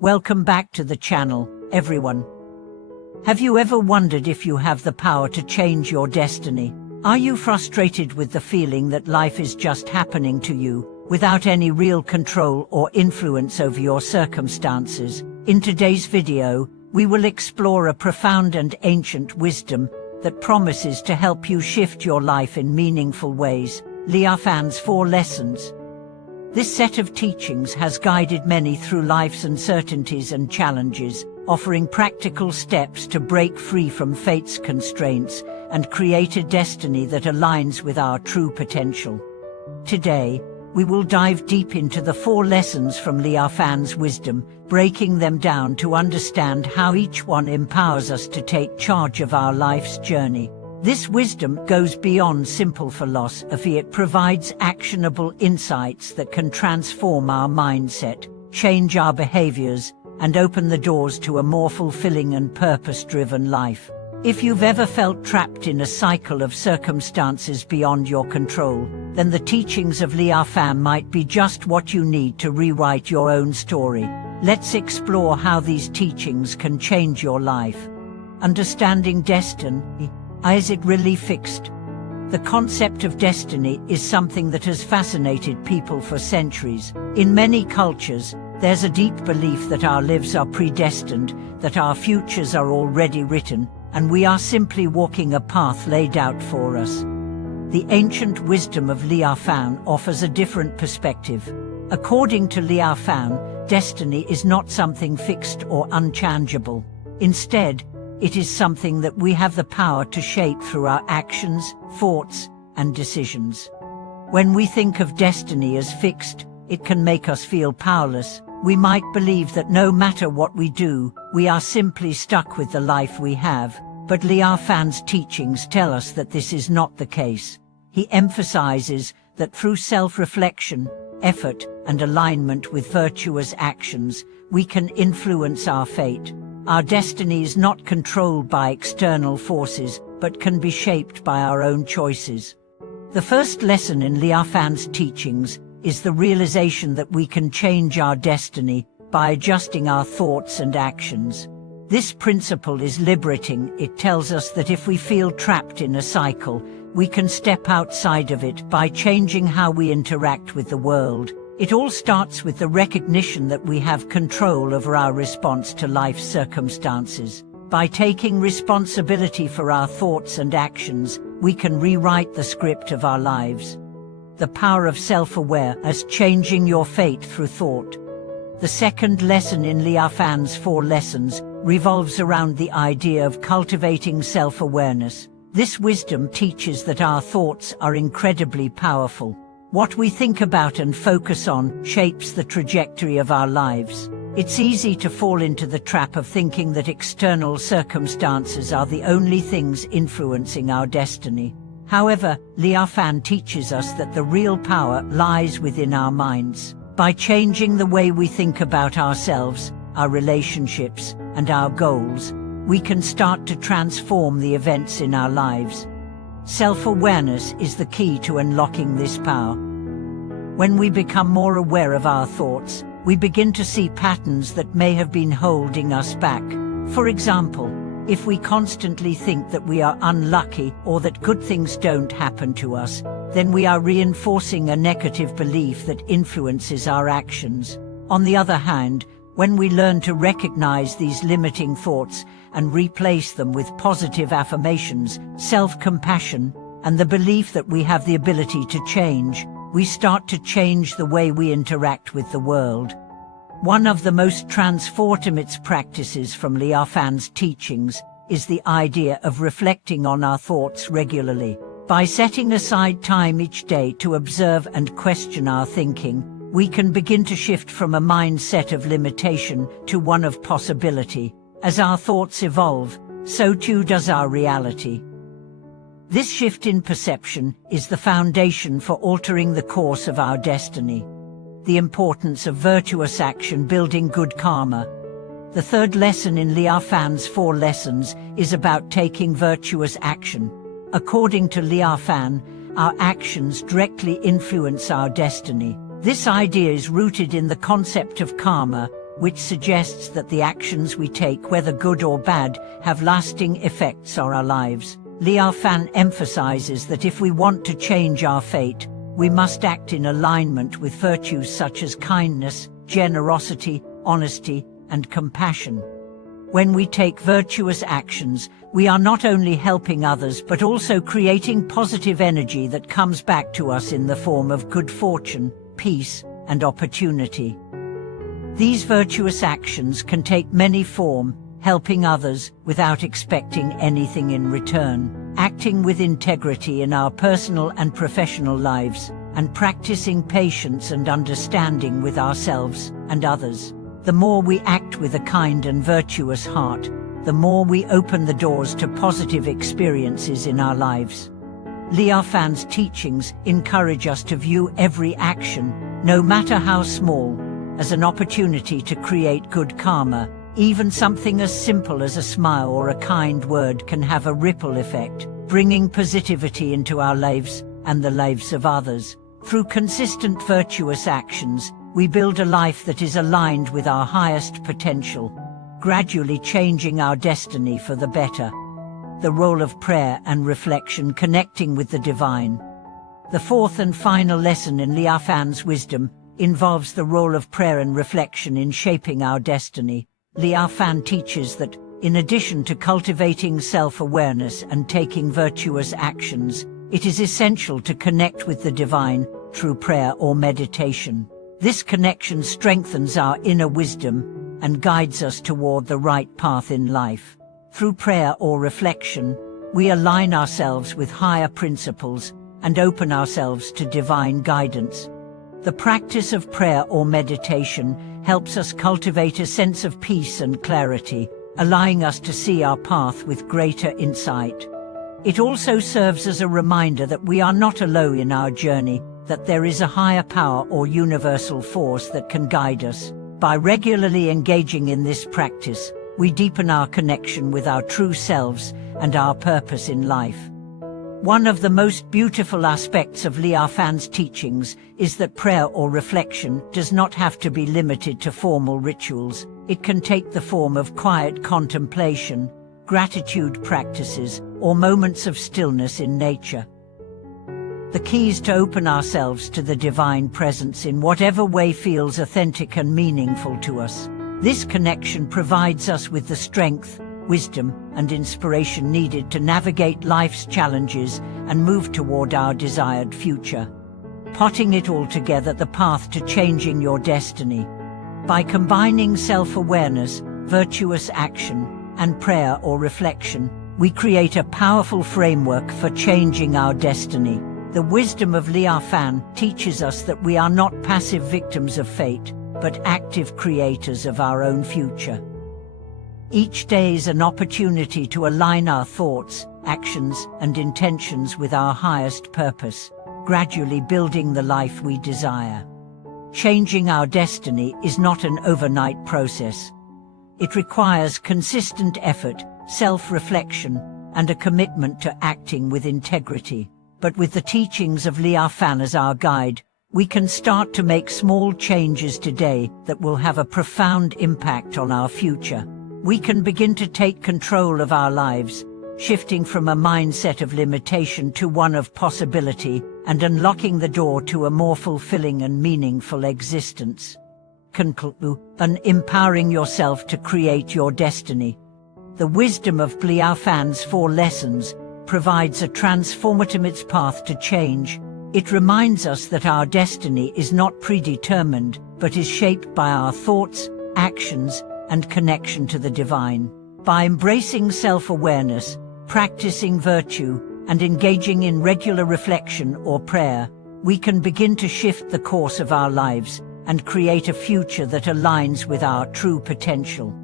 Welcome back to the channel, everyone. Have you ever wondered if you have the power to change your destiny? Are you frustrated with the feeling that life is just happening to you, without any real control or influence over your circumstances? In today's video, we will explore a profound and ancient wisdom that promises to help you shift your life in meaningful ways. Liao Fan's 4 Lessons. This set of teachings has guided many through life's uncertainties and challenges, offering practical steps to break free from fate's constraints and create a destiny that aligns with our true potential. Today, we will dive deep into the 4 lessons from Liao Fan's wisdom, breaking them down to understand how each one empowers us to take charge of our life's journey. This wisdom goes beyond simple philosophy. It provides actionable insights that can transform our mindset, change our behaviors, and open the doors to a more fulfilling and purpose-driven life. If you've ever felt trapped in a cycle of circumstances beyond your control, then the teachings of Liao Fan might be just what you need to rewrite your own story. Let's explore how these teachings can change your life. Understanding destiny. Is it really fixed? The concept of destiny is something that has fascinated people for centuries. In many cultures, there's a deep belief that our lives are predestined, that our futures are already written, and we are simply walking a path laid out for us. The ancient wisdom of Liao Fan offers a different perspective. According to Liao Fan, destiny is not something fixed or unchangeable. Instead, it is something that we have the power to shape through our actions, thoughts, and decisions. When we think of destiny as fixed, it can make us feel powerless. We might believe that no matter what we do, we are simply stuck with the life we have. But Liao Fan's teachings tell us that this is not the case. He emphasizes that through self-reflection, effort, and alignment with virtuous actions, we can influence our fate. Our destiny is not controlled by external forces, but can be shaped by our own choices. The first lesson in Liao Fan's teachings is the realization that we can change our destiny by adjusting our thoughts and actions. This principle is liberating. It tells us that if we feel trapped in a cycle, we can step outside of it by changing how we interact with the world. It all starts with the recognition that we have control over our response to life's circumstances. By taking responsibility for our thoughts and actions, we can rewrite the script of our lives. The power of self-awareness, changing your fate through thought. The second lesson in Liao Fan's 4 lessons revolves around the idea of cultivating self-awareness. This wisdom teaches that our thoughts are incredibly powerful. What we think about and focus on shapes the trajectory of our lives. It's easy to fall into the trap of thinking that external circumstances are the only things influencing our destiny. However, Liao Fan teaches us that the real power lies within our minds. By changing the way we think about ourselves, our relationships, and our goals, we can start to transform the events in our lives. Self-awareness is the key to unlocking this power. When we become more aware of our thoughts, we begin to see patterns that may have been holding us back. For example, if we constantly think that we are unlucky or that good things don't happen to us, then we are reinforcing a negative belief that influences our actions. On the other hand, when we learn to recognize these limiting thoughts and replace them with positive affirmations, self-compassion, and the belief that we have the ability to change, we start to change the way we interact with the world. One of the most transformative practices from Liao Fan's teachings is the idea of reflecting on our thoughts regularly. By setting aside time each day to observe and question our thinking, we can begin to shift from a mindset of limitation to one of possibility. As our thoughts evolve, so too does our reality. This shift in perception is the foundation for altering the course of our destiny. The importance of virtuous action, building good karma. The third lesson in Liao Fan's 4 lessons is about taking virtuous action. According to Liao Fan, our actions directly influence our destiny. This idea is rooted in the concept of karma, which suggests that the actions we take, whether good or bad, have lasting effects on our lives. Liao emphasizes that if we want to change our fate, we must act in alignment with virtues such as kindness, generosity, honesty, and compassion. When we take virtuous actions, we are not only helping others but also creating positive energy that comes back to us in the form of good fortune, peace, and opportunity. These virtuous actions can take many forms: helping others without expecting anything in return, acting with integrity in our personal and professional lives, and practicing patience and understanding with ourselves and others. The more we act with a kind and virtuous heart, the more we open the doors to positive experiences in our lives. Liao's teachings encourage us to view every action, no matter how small, as an opportunity to create good karma. Even something as simple as a smile or a kind word can have a ripple effect, bringing positivity into our lives and the lives of others. Through consistent virtuous actions, we build a life that is aligned with our highest potential, gradually changing our destiny for the better. The role of prayer and reflection, connecting with the divine. The fourth and final lesson in Liao's wisdom involves the role of prayer and reflection in shaping our destiny. Liao teaches that, in addition to cultivating self-awareness and taking virtuous actions, it is essential to connect with the divine through prayer or meditation. This connection strengthens our inner wisdom and guides us toward the right path in life. Through prayer or reflection, we align ourselves with higher principles and open ourselves to divine guidance. The practice of prayer or meditation helps us cultivate a sense of peace and clarity, allowing us to see our path with greater insight. It also serves as a reminder that we are not alone in our journey, that there is a higher power or universal force that can guide us. By regularly engaging in this practice, we deepen our connection with our true selves and our purpose in life. One of the most beautiful aspects of Liao's teachings is that prayer or reflection does not have to be limited to formal rituals. It can take the form of quiet contemplation, gratitude practices, or moments of stillness in nature. The key is to open ourselves to the divine presence in whatever way feels authentic and meaningful to us. This connection provides us with the strength, wisdom, and inspiration needed to navigate life's challenges and move toward our desired future. Putting it all together, the path to changing your destiny. By combining self-awareness, virtuous action, and prayer or reflection, we create a powerful framework for changing our destiny. The wisdom of Liao teaches us that we are not passive victims of fate, but active creators of our own future. Each day is an opportunity to align our thoughts, actions, and intentions with our highest purpose, gradually building the life we desire. Changing our destiny is not an overnight process. It requires consistent effort, self-reflection, and a commitment to acting with integrity. But with the teachings of Liao as our guide, we can start to make small changes today that will have a profound impact on our future. We can begin to take control of our lives, shifting from a mindset of limitation to one of possibility and unlocking the door to a more fulfilling and meaningful existence. Conclude, and empowering yourself to create your destiny. The wisdom of Liao's 4 lessons provides a transformative path to change. It reminds us that our destiny is not predetermined, but is shaped by our thoughts, actions, and connection to the divine. By embracing self-awareness, practicing virtue, and engaging in regular reflection or prayer, we can begin to shift the course of our lives and create a future that aligns with our true potential.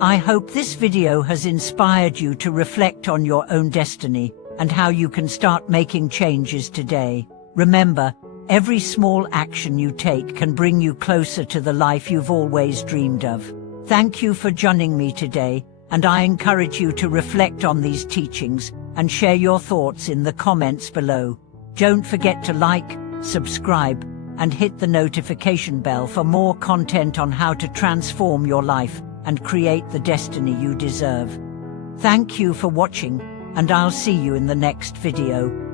I hope this video has inspired you to reflect on your own destiny and how you can start making changes today. Remember, every small action you take can bring you closer to the life you've always dreamed of. Thank you for joining me today, and I encourage you to reflect on these teachings and share your thoughts in the comments below. Don't forget to like, subscribe, and hit the notification bell for more content on how to transform your life and create the destiny you deserve. Thank you for watching, and I'll see you in the next video.